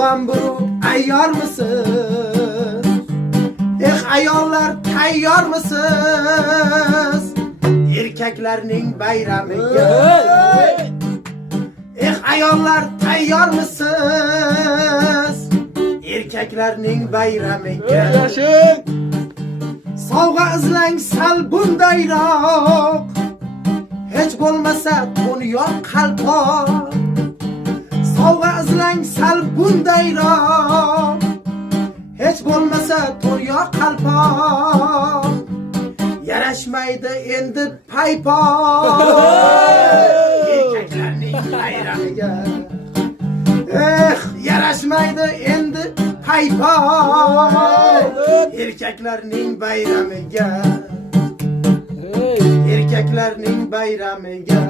Soğan buruk ayyor mısın? Ayollar tayyor mısınız? Erkeklerinin bayramıga. Ayollar tayyor mısınız? Erkeklerinin bayramıga. Sovg'a izlang sal bundayroq. Hech bo'lmasa to'nyoq qalpoq. Sovg'a izlang sal bundayroq. Hech bo'lmasa to'nyoq qalpoq. Yarashmaydi endi paypoq. Erkaklarning bayramiga. Yarashmaydi endi paypoq. Erkaklarning bayramiga. Erkaklarning bayramiga.